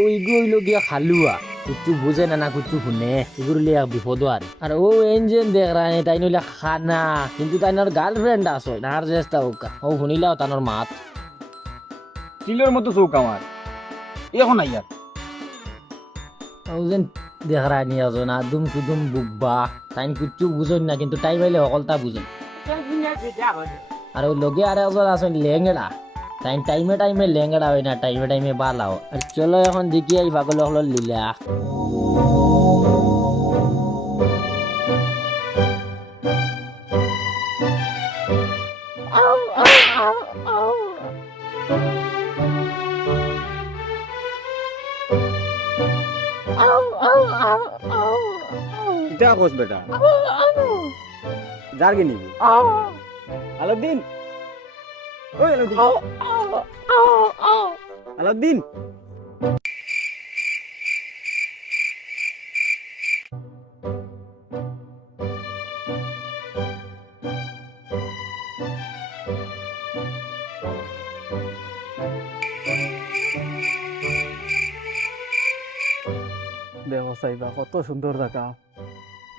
ওইগুলো হইলো গিয়া খালুয়া, কুচু বুঝে না কুচু শুনে, এগুলো লিয়া বিপদ আর ও এনজেন দেখ রায় তাই নইলে খানা, কিন্তু তাইনার গার্লফ্রেন্ড আছে নার চেষ্টা হোক ও শুনিলাও তানোর মাত চিলের মতো চৌক আমার এখন আইয়ার ও যেন দেখ রায় নিয়ে আসো না দুম সুদুম বুকবা তাই কুচু বুঝেন না, কিন্তু তাই পাইলে অকলতা বুঝেন। আর ওই লগে আর একজন আসেন লেঙ্গড়া, তাই টাইমে টাইমে লেঙ্গড়া হয় না, টাইমে টাইমে বালাও। আর চলো এখন দেখি এই পাগল হলো লীলা। কিটা কোস বেটা যার কে নিবি আলাউদ্দিন ওই আলাউদ্দিন দেখো চাইবা কত সুন্দর জায়গা।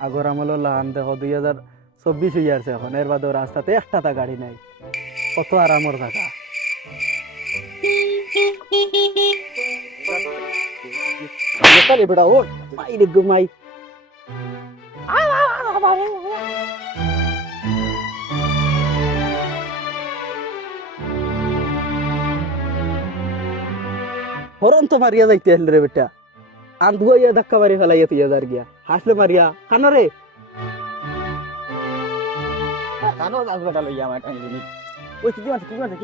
আগর আমলের লাহান দেখো 2024 হয়ে আছে এখন, এর বাদেও রাস্তাতে একটা গাড়ি নাই, কত আরামর জায়গা। বেটা ও বাইরে ঘুমাই হরন তো মারিয়া যাইতে আসলে রে বেটা, আন্ধুয়া ইয়া ধাক্কা মারি ফেলাইয়া তুই যার গিয়া হাসলে মারিয়া কানো রে কানো দাস বেটা লইয়া আমার টাইম দিনি ওই কি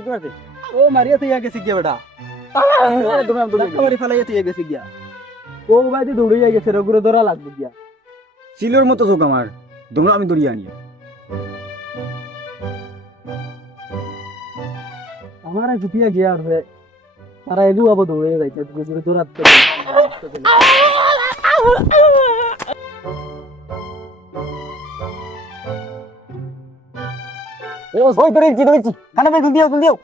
মারছে ও মারিয়া তুই গেছি গিয়া বেটা, ধাক্কা মারি ফেলাইয়া তুই গেছি গিয়া, ও বাইতে দৌড়িয়া গেছে রে, ঘুরে ধরা লাগবে গিয়া। চিলের মতো চৌক আমার তোমরা আমি দৌড়িয়ে আনি আমার জুতিয়া গিয়া আর তারা এলু আবার দৌড়ে যাইছে ঘুরে দৌড়াতে ওই ধরেছি খানা ভাই দিও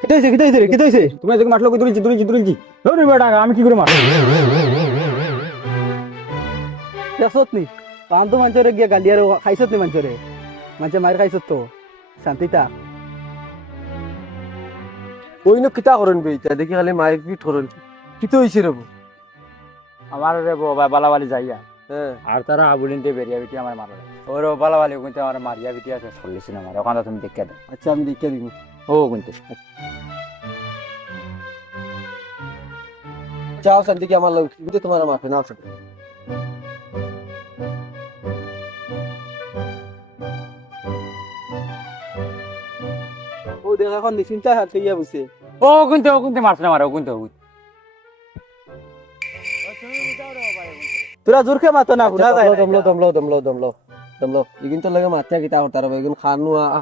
কেটে হইছে তুমি এদিকে মারলো কই দৌড়িছি ধরে বেটা আমি কি করে মারবো দেখছত নি পান তো মানুষরে গিয়া গালি আর খাইছত নি মানুষরে, মানুষে মার খাইছত তো শান্তিতা ওই ন কিতা করেন বেইতা দেখি খালি মাইক পিট করেন কিতো হইছে রে বউ? আমার রে বাবা বালাবালি যাইয়া হ্যাঁ আর তারা আবুলিনতে বেরিয়া বিটি আমার মারো ওর বালাবালি কিন্তু আমার মারিয়া বিটি আছে চল্লিশ না আমার ওখানে তুমি দেখে দাও আচ্ছা আমি দেখে দিব। ও কিন্তু চাও শান্তি কি আমার লোক কিন্তু তোমার মাফে না আছে ও দেখ এখন নিশ্চিন্তা হাত হইয়া বসে। ও কিন্তু মারছে না আমার ও কিন্তু তোরা জোরকে মাতো না ঘুরা যায় দমলো ইগুন তো লাগে মাথা কিতা হতার ইগুন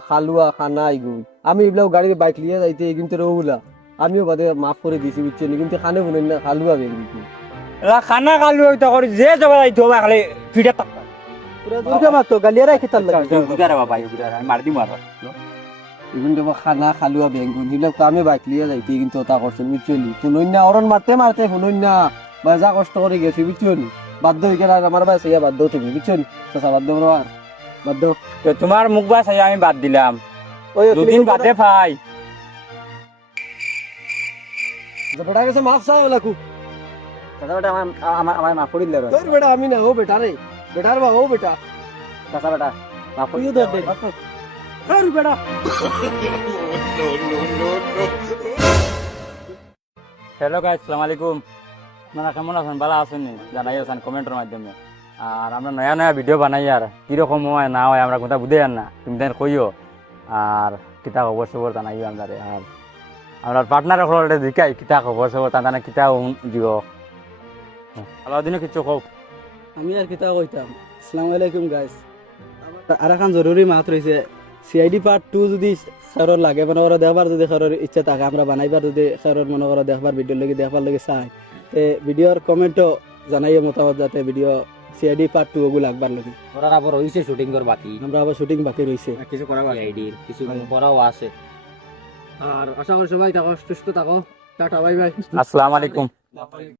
খালুয়া খানা ইগুন আমি এগুলা গাড়িতে বাইক লিয়ে যাইতে ইগুন তো রহুলা আমিও বাদে মাফ করে দিছি বুঝছেন ইগুন তো খানে বুনেন না খালুয়া বের দিছি খানা কালু ওইটা করে যে যাবা যাইতো খালি ফিটা তাক তোরা জোরকে মাতো গালিয়া রাখি তার লাগে গুদারে বাবা গুদারে আমি মার দিম আর ইগুন তো খানা খালুয়া বেঙ্গুন এগুলা তো আমি বাইক লিয়ে যাইতে কিন্তু তা করছেন বুঝছেন শুনুন না অরণ মারতে শুনুন না বা যা কষ্ট করে গেছি বুঝছেন বাধ্য হয়ে গেল আমার বাস ইয়া বাধ্য তুমি বুঝছেন চাচা বাধ্য আর বাধ্য তোমার মুখ বাস আমি বাদ দিলাম ওই দুদিন বাদে পাই বেটা গেছে মাফ চাও লাকু দাদা বেটা আমার মাফ করে দিলে তোর বেটা আমি না ও বেটা রে বেটার বা ও বেটা দাদা বেটা মাফ করে তুইও দে দে আর বেটা হ্যালো গাইস আসসালামু আলাইকুম আপনারা কেমন আছেন ভালো আছেন জানাই আছেন কমেন্টের মাধ্যমে আর আমরা নয়া ভিডিও বানাই আর কিরকম হয় না হয় আমরা কোথাও বুঝে না তুমি তাই কইও আর কিতা খবর সবর জানাইও আপনারে আর আমরা পার্টনার হলে দেখাই কিতা খবর সবর তানা কিতা দিব আলাদিনও কিছু হোক আমি আর কিতা কইতাম। আসসালামু আলাইকুম গাইস, আর এখন জরুরি মাত রয়েছে সিআইডি পার্ট 2 যদি স্যারর লাগে মনে করো দেখবার, যদি স্যারর ইচ্ছা থাকে আমরা বানাইবার, যদি স্যারর মনে করো দেখবার ভিডিও লাগি দেখবার লাগি চাই তে ভিডিওর কমেন্টও জানাইও মতামত, যাতে ভিডিও সিআইডি পার্ট 2 ওগুলো লাগবার লাগি। ওরা আবার রইছে শুটিং কর বাকি, আমরা আবার শুটিং বাকি রয়েছে। কিছু করা আইডির কিছু করাও আছে। আর আশা করি সবাই থাকো সুস্থ থাকো টাটা বাই বাই আসসালামু আলাইকুম।